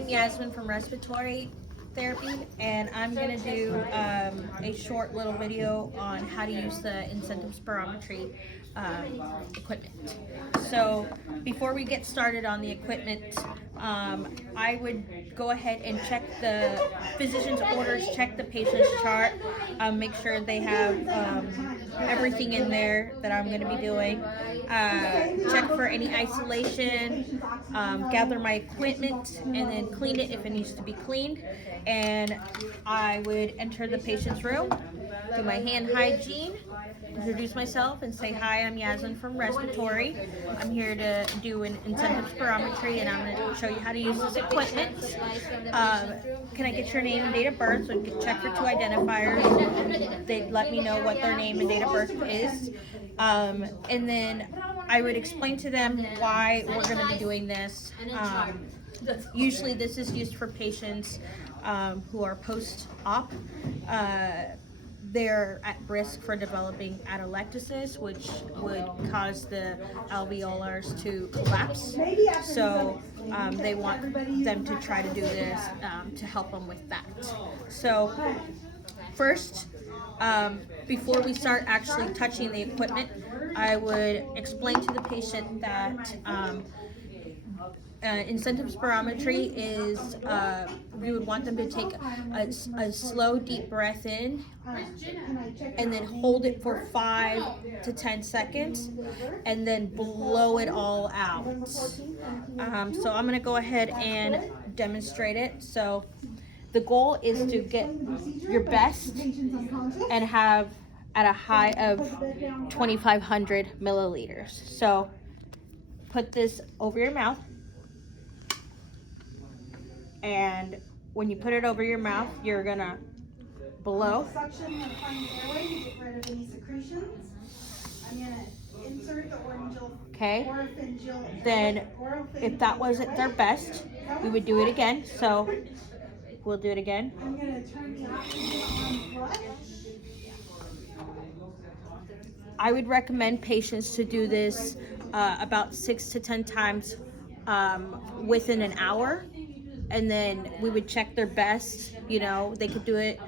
I'm Yasmin from Respiratory Therapy, and I'm going to do a short little video on how to use the incentive spirometry equipment. So before we get started on the equipment, I would go ahead and check the physician's orders, check the patient's chart, make sure they have everything in there that I'm going to be doing, check for any isolation, gather my equipment, and then clean it if it needs to be cleaned. And I would enter the patient's room, do my hand hygiene, introduce myself and say, hi, I'm Yasmin from Respiratory. I'm here to do an incentive spirometry, and I'm going to show you how to use this equipment. Can I get your name and date of birth so we can check for two identifiers? They'd let me know what their name and date of birth is. And then I would explain to them why we're going to be doing this. Usually this is used for patients who are post-op. They're at risk for developing atelectasis, which would cause the alveolars to collapse. So they want them to try to do this to help them with that. So first, before we start actually touching the equipment, I would explain to the patient that incentive spirometry is, we would want them to take a slow, deep breath in and then hold it for 5 to 10 seconds and then blow it all out. So I'm going to go ahead and demonstrate it. So the goal is to get your best and have at a high of 2,500 milliliters. So put this over your mouth. And when you put it over your mouth, you're gonna blow. Suction the front airway to get rid of any secretions. I'm gonna insert the oropharyngeal. Then, if that wasn't their best, we would do it again. So we'll do it again. I'm gonna turn the oxygen on flush. I would recommend patients to do this about 6 to 10 times within an hour. And then we would check their best. You know, they could do it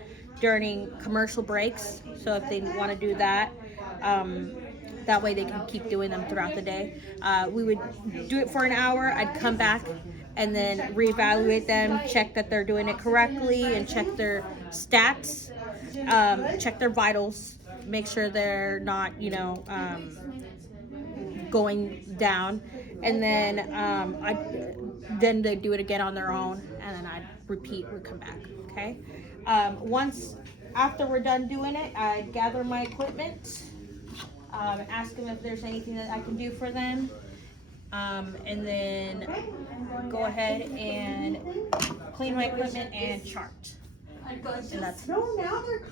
during commercial breaks. So if they want to do that, that way they can keep doing them throughout the day. We would do it for an hour. I'd come back and then reevaluate them, check that they're doing it correctly, and check their stats, check their vitals, make sure they're not, going down. And then they do it again on their own, and then I'd repeat, we'd come back, okay? Once after we're done doing it, I'd gather my equipment, ask them if there's anything that I can do for them, and then go ahead and clean my equipment and chart. And that's No, now they're